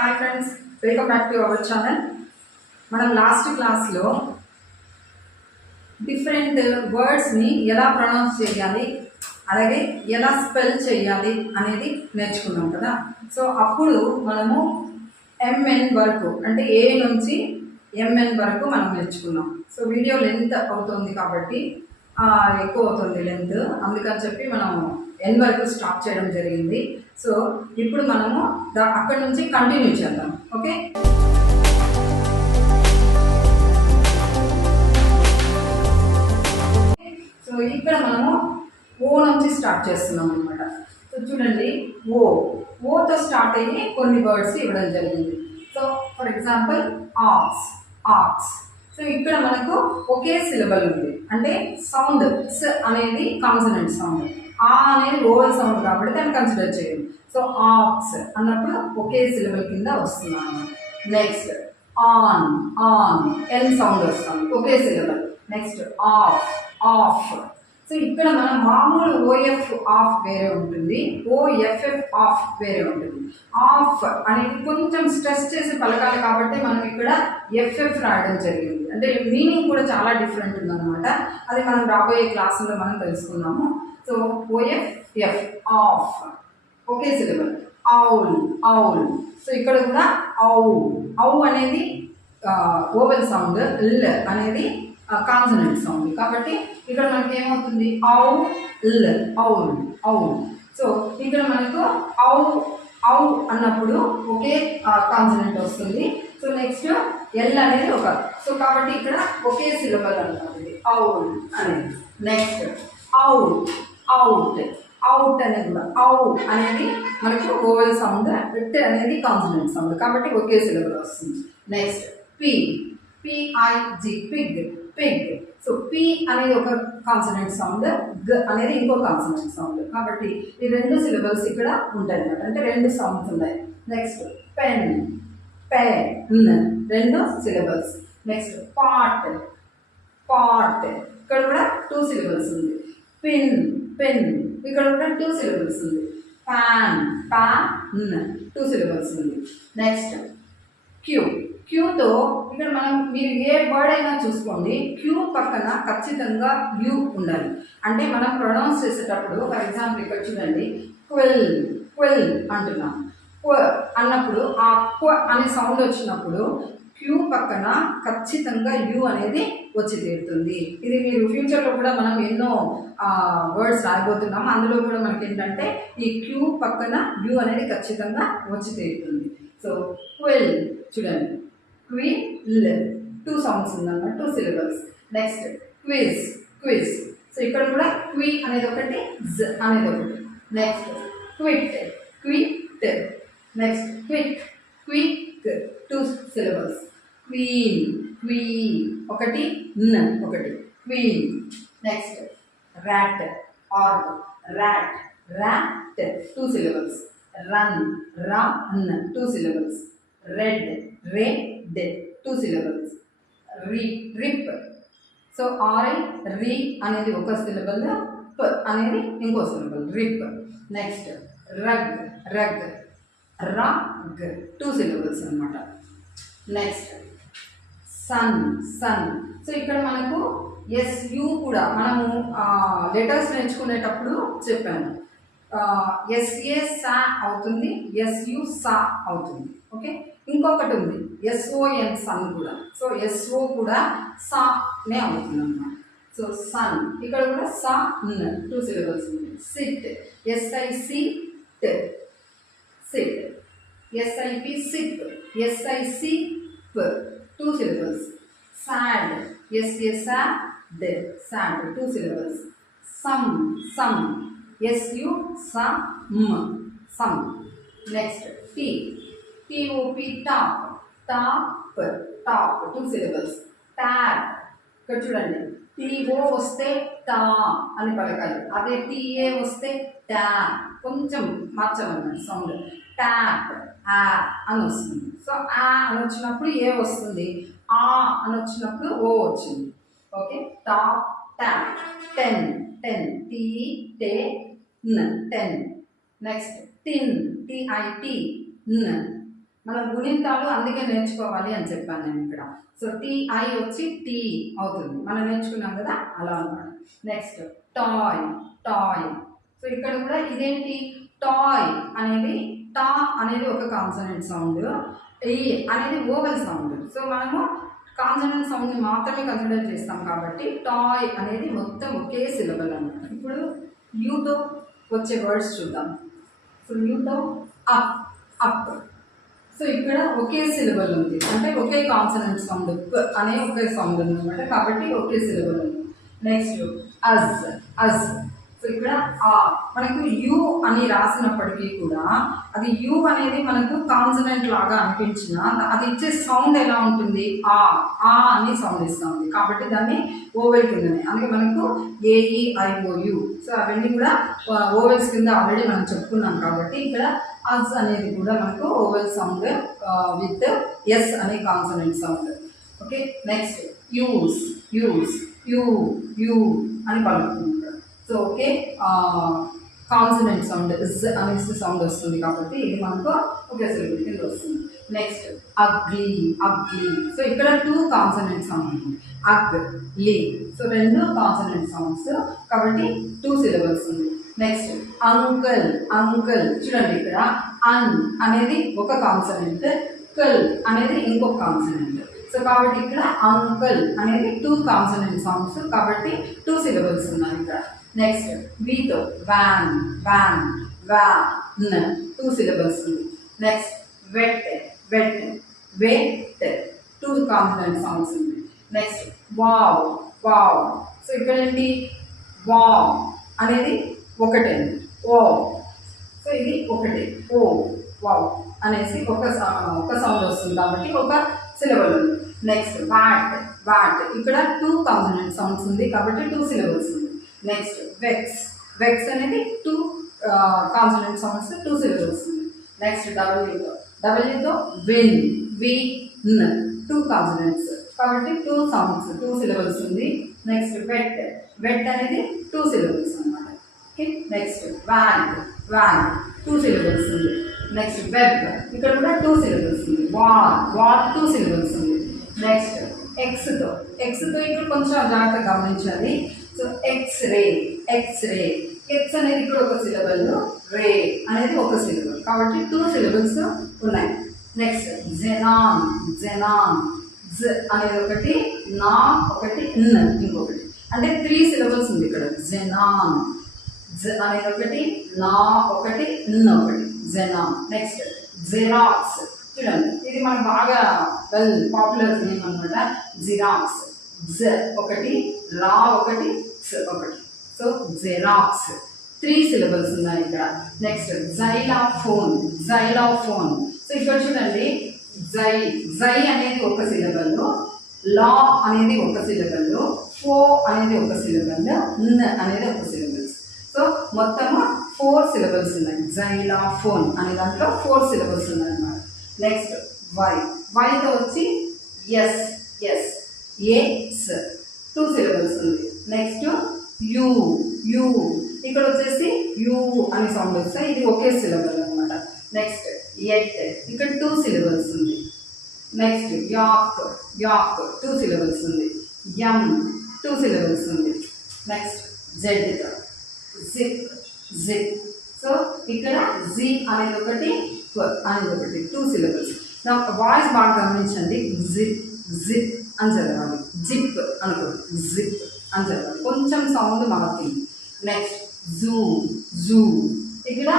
Hi friends, welcome back to our channel. మనం last క్లాస్లో different వర్డ్స్ని ఎలా ప్రొనౌన్స్ చేయాలి, అలాగే ఎలా స్పెల్ చేయాలి అనేది నేర్చుకున్నాం కదా. సో అప్పుడు మనము ఎంఎన్ వరకు, అంటే ఏ నుంచి ఎంఎన్ వరకు మనం నేర్చుకున్నాం. సో వీడియో లెంత్ అవుతుంది కాబట్టి ఎక్కువ అవుతుంది లెంత్, అందుకని చెప్పి మనం ఎన్ వరకు స్టాప్ చేయడం జరిగింది. సో ఇప్పుడు మనము అక్కడి నుంచి కంటిన్యూ చేద్దాం. ఓకే, సో ఇక్కడ మనము ఓ నుంచి స్టార్ట్ చేస్తున్నాం అనమాట. సో చూడండి, ఓతో స్టార్ట్ అయ్యి కొన్ని వర్డ్స్ ఇవ్వడం జరిగింది. So for example aux, aux. So ఇక్కడ మనకు ఒకే సిలబల్ ఉంది, అంటే సౌండ్ స్ అనేది కాన్సనెంట్ సౌండ్, ఆ అనేది ఓవల్ సౌండ్ కాబట్టి దాన్ని కన్సిడర్ చేయండి. సో ఆక్స్ అన్నప్పుడు ఒకే సిలబల్ కింద వస్తున్నాను. Next on, on N sound వస్తుంది, ఒకే syllable. Next off, off. So ఇక్కడ మనం మామూలు ఓఎఫ్ ఆఫ్ వేరే ఉంటుంది, ఓఎఫ్ఎఫ్ ఆఫ్ వేరే ఉంటుంది. ఆఫ్ అనేది కొంచెం స్ట్రెస్ చేసి పలకాలి కాబట్టి మనం ఇక్కడ ఎఫ్ఎఫ్ రాయడం జరిగింది. అంటే మీనింగ్ కూడా చాలా డిఫరెంట్ ఉందన్నమాట. అది మనం రాబోయే క్లాసులో మనం తెలుసుకున్నాము. So OFF of okay syllable. Owl, owl. So ఇక్కడ కూడా ఔ, ఔ అనేది ఓవెల్ సౌండ్, ల్ అనేది కాన్సనెంట్ సౌండ్ కాబట్టి ఇక్కడ మనకి ఏమవుతుంది ఔ ల్, ఔల్, ఔల్. సో ఇక్కడ మనకు ఔ, ఔ అన్నప్పుడు ఒకే కాన్సనెంట్ వస్తుంది. సో నెక్స్ట్ ఎల్ అనేది ఒక, సో కాబట్టి ఇక్కడ ఒకే సిలబల్ అనుకుంటుంది ఔల్ అనేది. నెక్స్ట్ అవుట్, అవుట్, అవుట్ అనేది కూడా ఔ అనేది మనకు ఓవెల్ సౌండ్, ఇట్ అనేది కాన్సనెంట్ సౌండ్ కాబట్టి ఒకే సిలబల్ వస్తుంది. Next P, P I G, pig, pig. So P అనేది ఒక కాన్సనెంట్ సౌండ్, గ అనేది ఇంకో కాన్సనెంట్ సౌండ్ కాబట్టి ఈ రెండు సిలబల్స్ ఇక్కడ ఉంటాయి అన్నమాట, అంటే రెండు సౌండ్స్ ఉన్నాయి. నెక్స్ట్ పెన్, పెన్, రెండు సిలబల్స్. నెక్స్ట్ పాట్, పాట్, ఇక్కడ కూడా 2 సిలబల్స్ ఉంది. పిన్, పిన్, ఇక్కడ కూడా 2 సిలబల్స్ ఉంది. పాన్, పాన్, 2 సిలబల్స్ ఉంది. నెక్స్ట్ క్యూ, క్యూతో ఇక్కడ మనం మీరు ఏ వర్డ్ అయినా చూసుకోండి, క్యూ పక్కన ఖచ్చితంగా యూ ఉండాలి. అంటే మనం ప్రొనౌన్స్ చేసేటప్పుడు ఫర్ ఎగ్జాంపుల్ ఇక్కడ చూడండి, క్విల్, క్విల్ అంటున్నాం. క్వ అన్నప్పుడు ఆ క్వ అనే సౌండ్ వచ్చినప్పుడు క్యూ పక్కన ఖచ్చితంగా యూ అనేది వచ్చి తీరుతుంది. ఇది మీరు ఫ్యూచర్లో కూడా మనం ఎన్నో వర్డ్స్ రాయబోతున్నాము, అందులో కూడా మనకి ఏంటంటే ఈ క్యూ పక్కన యూ అనేది ఖచ్చితంగా వచ్చి తీరుతుంది. సో క్విల్ చూడండి, క్విల్, 2 సౌండ్స్ ఉందన్నమాట, 2 syllables. Next quiz, quiz. So ఇక్కడ కూడా క్వి అనేది ఒకటి, జ్ అనేది ఒకటి. Next quit, quit. Next quick, quick, 2 syllables. Queen, క్వీ ఒకటి, ఒకటి, queen. Next rat R rat, rat 2 syllables. Run, run 2 syllables. Red, red 2 syllables. Rip. So R I, రీ అనేది ఒక సిలబల్, ప అనేది ఇంకో syllable, rip. Next rug, rug, rug 2 syllables అనమాట. Next sun, sun. సో ఇక్కడ మనకు ఎస్యు కూడా మనము లెటర్స్ నేర్చుకునేటప్పుడు చెప్పాను, ఎస్ఏ సా అవుతుంది, ఎస్యు సా అవుతుంది. ఓకే, ఇంకొకటి ఉంది ఎస్ఓఎన్ సన్ కూడా. సో ఎస్ఓ కూడా సానే అవుతుంది అన్నమాట. సో సన్, ఇక్కడ కూడా సా 2 సిలబల్స్ ఉంది. Sit, S I C sit, S I P sip, S I C 2 syllables. Sad, ఎస్ఎసాడ్, sad 2 syllables. Sum, sum, S U sum, sum. Next T, T O P top, top, top 2 syllables. Tap, ఇక్కడ చూడండి, టీఓ వస్తే టా అని పలకాలి, అదే టీఏ వస్తే ట్యా, కొంచెం మార్చాలన్నమాట సౌండ్. ట్యాప్, ఆ అని వస్తుంది. సో ఆ అని వచ్చినప్పుడు ఏ వస్తుంది, ఆ అని వచ్చినప్పుడు ఓ వచ్చింది. Okay, top, tap. Ten, ten, ten, ten. Next టిన్, టిఐటి, మనం గుణింతాలు అందుకే నేర్చుకోవాలి అని చెప్పాను నేను ఇక్కడ. సో టీఐ వచ్చి టీ అవుతుంది, మనం నేర్చుకున్నాం కదా అలా అన్నమాట. Next toy, toy. సో ఇక్కడ కూడా ఇదేంటి, టాయ్ అనేది టా అనేది ఒక కాన్సనెంట్ సౌండ్, ఈ అనేది ఓవెల్ సౌండ్. సో మనము కాన్సనెంట్ సౌండ్ని మాత్రమే కన్సిడర్ చేస్తాం కాబట్టి టాయ్ అనేది మొత్తం ఒకే సిలబల్ అన్నమాట. ఇప్పుడు యూతో వచ్చే వర్డ్స్ చూద్దాం. సో యూతో అప్, అప్. సో ఇక్కడ ఒకే సిలబల్ ఉంది, అంటే ఒకే కాన్సనెంట్ సౌండ్ అనే ఒకే సౌండ్ ఉంది అనమాట, కాబట్టి ఒకే సిలబల్ ఉంది. నెక్స్ట్ అజ్, అజ్. సో ఇక్కడ ఆ మనకు యు అని రాసినప్పటికీ కూడా అది యు అనేది మనకు కాన్సనెంట్ లాగా అనిపించిన అది ఇచ్చే సౌండ్ ఎలా ఉంటుంది, ఆ అని సౌండ్ ఇస్తుంది, కాబట్టి దాన్ని ఓవెల్ కిందనే, అందుకే మనకు ఏఈఐఓయు. సో అవన్నీ కూడా ఓవెల్స్ కింద ఆల్రెడీ మనం చెప్పుకున్నాం, కాబట్టి ఇక్కడ అజ్ అనేది కూడా మనకు ఓవెల్ సౌండ్ విత్ ఎస్ అనే consonant sound. Okay. Next use, use, you, you అని పలుకుతుంది. So okay, consonant sound is అనేసి సౌండ్ వస్తుంది, కాబట్టి ఇది మనకు ఒకే సిలబల్ కింద వస్తుంది. Next ugly, ugly. సో ఇక్కడ 2 కాన్సనెంట్ సౌండ్ ఉంది, అగ్, లీ. సో 2 కాన్సనెంట్ సౌండ్స్, కాబట్టి 2 సిలబల్స్ ఉంది. Next uncle, uncle. చూడండి ఇక్కడ అన్ అనేది ఒక కాన్సనెంట్, కల్ అనేది ఇంకొక కాన్సనెంట్. సో కాబట్టి ఇక్కడ అంకల్ అనేది 2 కాన్సనెంట్ సౌండ్స్, కాబట్టి 2 సిలబల్స్ ఉన్నాయి ఇక్కడ. నెక్స్ట్ వీతో వ్యాన్, వ్యాన్, వ్యాన్, 2 సిలబల్స్ ఉంది. Next wet, wet, wet, 2 consonant sounds ఉంది. Next wow, wow. సో ఇక్కడ ఏంటి, వావ్ అనేది ఒకటే, ఓ. సో ఇది ఒకటే, ఓ, వావ్ అనేసి ఒక సౌండ్ వస్తుంది, కాబట్టి ఒక సిలబల్ ఉంది. Next what, what. ఇక్కడ 2 కాన్సనెంట్ సౌండ్స్ ఉంది, కాబట్టి 2 సిలబల్స్ ఉంది. నెక్స్ట్ వెక్స్, వెక్స్ అనేది 2 కాన్సనెంట్ సౌండ్స్, 2 సిలబల్స్ ఉంది. నెక్స్ట్ డబ్ల్యూతో, డబ్ల్యూతో విన్, విన్, 2 కాన్సనెంట్స్, కాబట్టి 2 సౌండ్స్, 2 సిలబల్స్ ఉంది. నెక్స్ట్ వెట్, వెట్ అనేది 2 సిలబల్స్ అనమాట. Okay. Next van, van, 2 syllables ఉంది. నెక్స్ట్ వెబ్, ఇక్కడ కూడా 2 సిలబల్స్ ఉంది. వార్, వార్ 2 సిలబల్స్ ఉంది. నెక్స్ట్ ఎక్స్తో, ఎక్స్తో ఇక్కడ కొంచెం జాగ్రత్తగా గమనించాలి. So x ray, x ray. ఎక్స్ అనేది ఇక్కడ ఒక సిలబల్, రే అనేది ఒక సిలబల్, కాబట్టి 2 సిలబల్స్ ఉన్నాయి. Next xenon, xenon. జ అనేది ఒకటి, నా ఒకటి, న్ ఇంకొకటి, అంటే 3 సిలబల్స్ ఉంది ఇక్కడ. జెనాన్, జ అనేది ఒకటి, నా ఒకటి, న్ ఒకటి, జెనాన్. Next xerox. చూడండి ఇది మనకు బాగా వెల్ పాపులర్ నేమ్ అనమాట, జిరాక్స్. జ ఒకటి, రా ఒకటి, స ఒకటి. సో జెరాక్స్ 3 సిలబల్స్ ఉన్నాయి ఇక్కడ. నెక్స్ట్ జైలాఫోన్, జైలాఫోన్. సో ఇక్కడ చూడండి జై, జై అనేది ఒక సిలబల్, లా అనేది ఒక సిలబల్, ఫో అనేది ఒక సిలబల్, న్ అనేది ఒక సిలబల్స్. సో మొత్తము 4 సిలబల్స్ ఉన్నాయి. జైలాఫోన్ అనే దాంట్లో 4 సిలబల్స్ ఉన్నాయి అన్నమాట. నెక్స్ట్ వై, వైతో వచ్చి ఎస్, ఎస్, ఎస్ 2 సిలబల్స్ ఉంది. Next you, you. ఇక్కడ వచ్చేసి యూ అనే సౌండ్ వస్తాయి, ఇది ఒకే సిలబల్ అనమాట. నెక్స్ట్ ఎట్, ఇక్కడ 2 సిలబల్స్ ఉంది. నెక్స్ట్ యాక్, యాక్ 2 సిలబల్స్ ఉంది. ఎం 2 సిలబల్స్ ఉంది. Next Z, zip, zip. So ఇక్కడ జీ అనేది ఒకటి, అనేది ఒకటి, 2 సిలబల్స్. నా వాయిస్ బాగా గమనించండి, జిప్, జిప్ అని చదవాలి, జిప్ అనుకోండి, జిప్ అని చదవాలి, కొంచెం సౌండ్ మారుతుంది. Next zoo, zoo. ఇక్కడ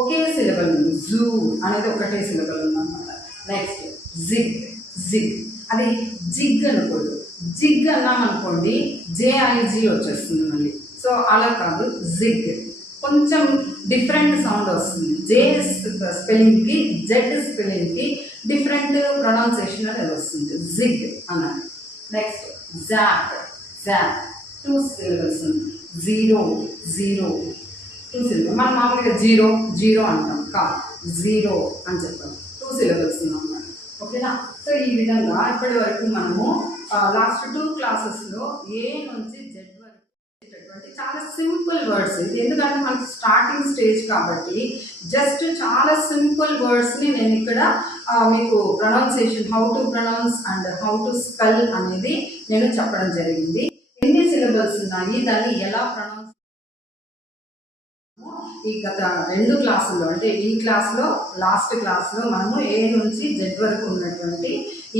ఒకే సిలబల్ ఉంది, జూ అనేది ఒకటే సిలబల్ ఉందన్నమాట. Next zig, zig. అది జిగ్ అనుకోండి, జిగ్ అన్నాం అనుకోండి జేఐజీ వచ్చేస్తుంది మళ్ళీ. సో అలా కాదు, జిగ్ కొంచెం డిఫరెంట్ సౌండ్ వస్తుంది, జే స్పెల్లింగ్కి జెడ్ స్పెల్లింగ్కి డిఫరెంట్ ప్రొనౌన్సియేషన్ అనేది వస్తుంది, జిగ్ అన్నది. నెక్స్ట్ జాక్, జాక్ 2 సిలబల్స్ ఉంది. Zero, zero 2 syllable. మనం మామూలుగా జీరో, జీరో అంటాం, కాదు జీరో అని చెప్తాం, 2 సిలబల్స్ ఉన్నాం. ఓకేనా. సో ఈ విధంగా ఇప్పటి వరకు మనము లాస్ట్ 2 క్లాసెస్లో ఏ నుంచి జెడ్ వరకు చాలా సింపుల్ వర్డ్స్. ఇది ఎందుకంటే మనకి స్టార్టింగ్ స్టేజ్ కాబట్టి జస్ట్ చాలా సింపుల్ వర్డ్స్ని నేను ఇక్కడ మీకు pronunciation, how to pronounce and how to spell అనేది నేను చెప్పడం జరిగింది. ఎన్ని సిలబల్స్ ఉన్నాయి, దాన్ని ఎలా ప్రొనౌన్స్ ఈ గత 2 క్లాసుల్లో, అంటే ఈ క్లాస్లో లాస్ట్ క్లాస్లో మనము ఏ నుంచి జెడ్ వరకు ఉన్నటువంటి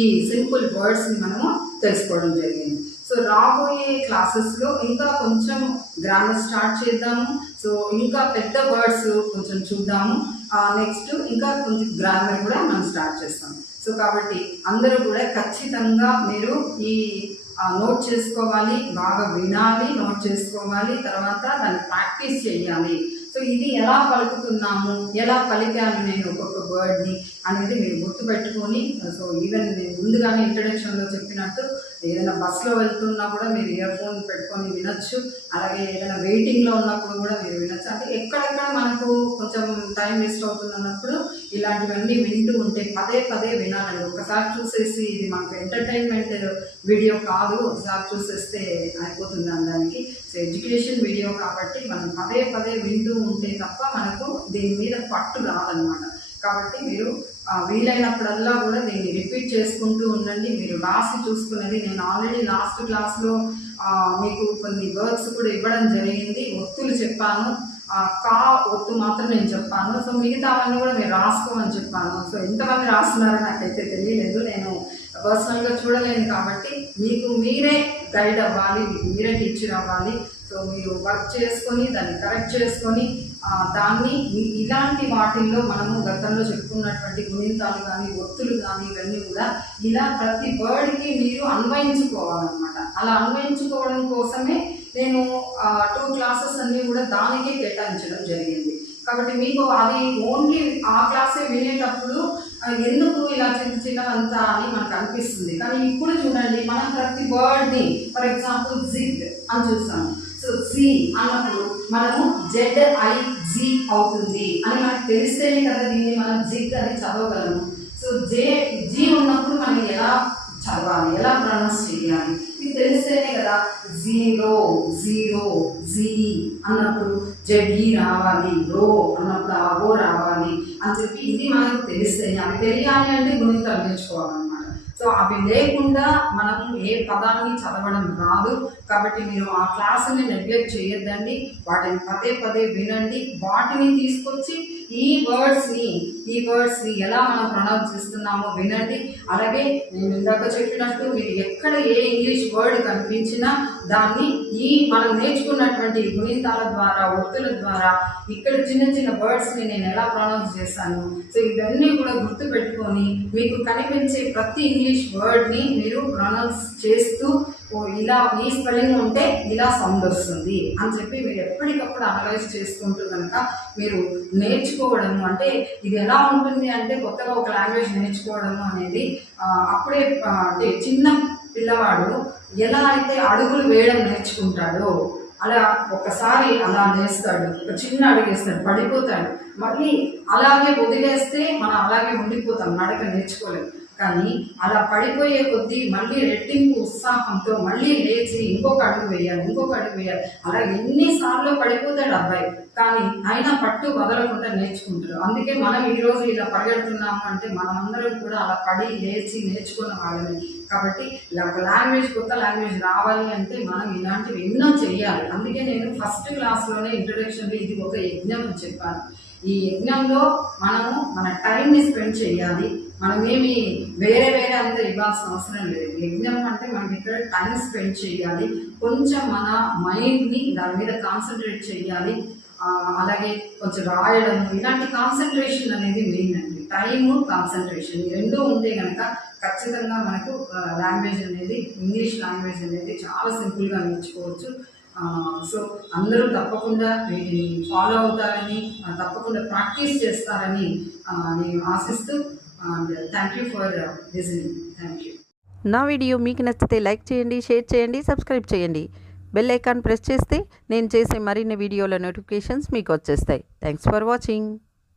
ఈ సింపుల్ వర్డ్స్ని మనము తెలుసుకోవడం జరిగింది. సో రాబోయే క్లాసెస్లో ఇంకా కొంచెం గ్రామర్ స్టార్ట్ చేద్దాము. సో ఇంకా పెద్ద వర్డ్స్ కొంచెం చూద్దాము. నెక్స్ట్ ఇంకా కొంచెం గ్రామర్ కూడా మనం స్టార్ట్ చేస్తాము. సో కాబట్టి అందరూ కూడా ఖచ్చితంగా మీరు ఈ నోట్ చేసుకోవాలి, బాగా వినాలి, నోట్ చేసుకోవాలి, తర్వాత దాన్ని ప్రాక్టీస్ చేయాలి. సో ఇది ఎలా పలుకుతున్నాము, ఎలా పలికాను నేను ఒక్కొక్క వర్డ్ని అనేది మీరు గుర్తుపెట్టుకొని, సో ఈవెన్ నేను ముందుగానే ఇంట్రడక్షన్లో చెప్పినట్టు ఏదైనా బస్లో వెళ్తున్నా కూడా మీరు ఇయర్ ఫోన్ పెట్టుకొని వినొచ్చు. అలాగే ఏదైనా వెయిటింగ్లో ఉన్నప్పుడు కూడా మీరు వినొచ్చు. అంటే ఎక్కడెక్కడ మనకు కొంచెం టైం వేస్ట్ అవుతున్నప్పుడు ఇలాంటివన్నీ వింటూ ఉంటే పదే పదే వినాలండి. ఒకసారి చూసేసి ఇది మనకు ఎంటర్టైన్మెంట్ వీడియో కాదు, ఒకసారి చూసేస్తే అయిపోతుంది అనడానికి. సో ఎడ్యుకేషన్ వీడియో కాబట్టి మనం పదే పదే వింటూ ఉంటే తప్ప మనకు దీని మీద పట్టు రాదనమాట. కాబట్టి మీరు వీలైనప్పుడల్లా కూడా దీన్ని రిపీట్ చేసుకుంటూ ఉండండి. మీరు రాసి చూసుకున్నది నేను ఆల్రెడీ లాస్ట్ క్లాస్లో మీకు కొన్ని వర్డ్స్ కూడా ఇవ్వడం జరిగింది. ఒత్తులు చెప్పాను, కా ఒత్తు మాత్రం నేను చెప్పాను. సో మిగతావన్నీ కూడా మీరు రాసుకోమని చెప్పాను. సో ఎంతమంది రాస్తున్నారో నాకైతే తెలియలేదు, నేను పర్సనల్గా చూడలేను. కాబట్టి మీకు మీరే గైడ్ అవ్వాలి, మీకు మీరే టీచర్ అవ్వాలి. సో మీరు వర్క్ చేసుకొని దాన్ని కరెక్ట్ చేసుకొని దాన్ని ఇలాంటి వాటిల్లో మనము గతంలో చెప్పుకున్నటువంటి గుణింతాలు కానీ ఒత్తులు కానీ ఇవన్నీ కూడా ఇలా ప్రతి వర్డ్కి మీరు అన్వయించుకోవాలన్నమాట. అలా అన్వయించుకోవడం కోసమే నేను 2 క్లాసెస్ అన్నీ కూడా దానికే కేటాయించడం జరిగింది. కాబట్టి మీకు అది ఓన్లీ ఆ క్లాసే వినేటప్పుడు ఎందుకు ఇలా చిన్నవంతా అని మనకు అనిపిస్తుంది. కానీ ఇప్పుడు చూడండి, మనం ప్రతి వర్డ్ని ఫర్ ఎగ్జాంపుల్ జిగ్ అని చూస్తాము. సో జీ అన్నప్పుడు మనము ZIG అవుతుంది అని మనకు తెలిస్తేనే కదా దీన్ని మనం జిగ్ అని చదవగలము. సో జీ ఉన్నప్పుడు మనం ఎలా చదవాలి, ఎలా ప్రొనౌన్స్ చేయాలి ఇది తెలిస్తేనే కదా. 0 జీ అన్నప్పుడు జడ్ఈ రావాలి, రో అన్నప్పుడు ఆగో రావాలి అని చెప్పి ఇది మనకు తెలిస్తేనే. అవి తెలియాలి అంటే గుణితాలు నేర్చుకోవాలన్నమాట. సో అవి లేకుండా మనము ఏ పదాన్ని చదవడం రాదు. కాబట్టి మీరు ఆ క్లాసుని నెగ్లెక్ట్ చేయొద్దండి, వాటిని పదే పదే వినండి. వాటిని తీసుకొచ్చి ఈ వర్డ్స్ని ఎలా మనం ప్రొనౌన్స్ చేస్తున్నామో వినండి. అలాగే నేను ఇందాక చెప్పినట్టు మీరు ఎక్కడ ఏ ఇంగ్లీష్ వర్డ్ కనిపించినా దాన్ని మనం నేర్చుకున్నటువంటి గుణితాల ద్వారా, ఒత్తుల ద్వారా ఇక్కడ చిన్న చిన్న వర్డ్స్ని నేను ఎలా ప్రొనౌన్స్ చేస్తాను, సో ఇవన్నీ కూడా గుర్తుపెట్టుకొని మీకు కనిపించే ప్రతి ఇంగ్లీష్ వర్డ్ని మీరు ప్రొనౌన్స్ చేస్తూ ఇలా ఈ స్పెల్లింగ్ ఉంటే ఇలా సౌండ్ వస్తుంది అని చెప్పి మీరు ఎప్పటికప్పుడు అనలైజ్ చేసుకుంటూ కనుక మీరు నేర్చుకోవడము, అంటే ఇది ఎలా ఉంటుంది అంటే కొత్తగా ఒక లాంగ్వేజ్ నేర్చుకోవడము అనేది అప్పుడే అంటే చిన్న పిల్లవాడు ఎలా అయితే అడుగులు వేయడం నేర్చుకుంటాడో అలా ఒక్కసారి అలా వేస్తాడు, ఒక చిన్న అడుగు వేస్తాడు, పడిపోతాడు, మళ్ళీ అలాగే వదిలేస్తే మనం అలాగే ఉండిపోతాం, నడక నేర్చుకోలేము. కానీ అలా పడిపోయే కొద్దీ మళ్ళీ రెట్టింపు ఉత్సాహంతో మళ్ళీ లేచి ఇంకొక అడుగు వేయాలి, అలా ఎన్నిసార్లు పడిపోతాడు అబ్బాయి, కానీ అయినా పట్టు వదలకుండా నేర్చుకుంటాడు. అందుకే మనం ఈరోజు ఇలా పరిగెడుతున్నాము అంటే మనమందరం కూడా అలా పడి లేచి నేర్చుకున్న వాళ్ళని. కాబట్టి ఒక లాంగ్వేజ్, కొత్త లాంగ్వేజ్ రావాలి అంటే మనం ఇలాంటివి ఎన్నో చెయ్యాలి. అందుకే నేను ఫస్ట్ క్లాస్లోనే ఇంట్రొడక్షన్లో ఇది ఒక యజ్ఞం అని చెప్పాను. ఈ యజ్ఞంలో మనము మన టైంని స్పెండ్ చేయాలి. మనమేమి వేరే అంతా ఇవ్వాల్సిన అవసరం లేదు. యజ్ఞం అంటే మనం ఇక్కడ టైం స్పెండ్ చేయాలి, కొంచెం మన మైండ్ని దాని మీద కాన్సన్ట్రేట్ చేయాలి. అలాగే కొంచెం రాయడం, ఇలాంటి కాన్సన్ట్రేషన్ అనేది మెయిన్ అండి. టైము, కాన్సన్ట్రేషన్ ఈ రెండూ ఉంటే కనుక ఖచ్చితంగా మనకు లాంగ్వేజ్ అనేది, ఇంగ్లీష్ లాంగ్వేజ్ అనేది చాలా సింపుల్గా నేర్చుకోవచ్చు. సో అందరూ తప్పకుండా వీటిని ఫాలో అవుతారని, తప్పకుండా ప్రాక్టీస్ చేస్తారని నేను ఆశిస్తూ, thank you for listening. Thank you. నా వీడియో మీకు నచ్చితే లైక్ చేయండి, షేర్ చేయండి, సబ్స్క్రైబ్ చేయండి. బెల్ ఐకాన్ ప్రెస్ చేస్తే నేను చేసే మరిన్ని వీడియోల నోటిఫికేషన్స్ మీకు వచ్చేస్తాయి. Thanks for watching.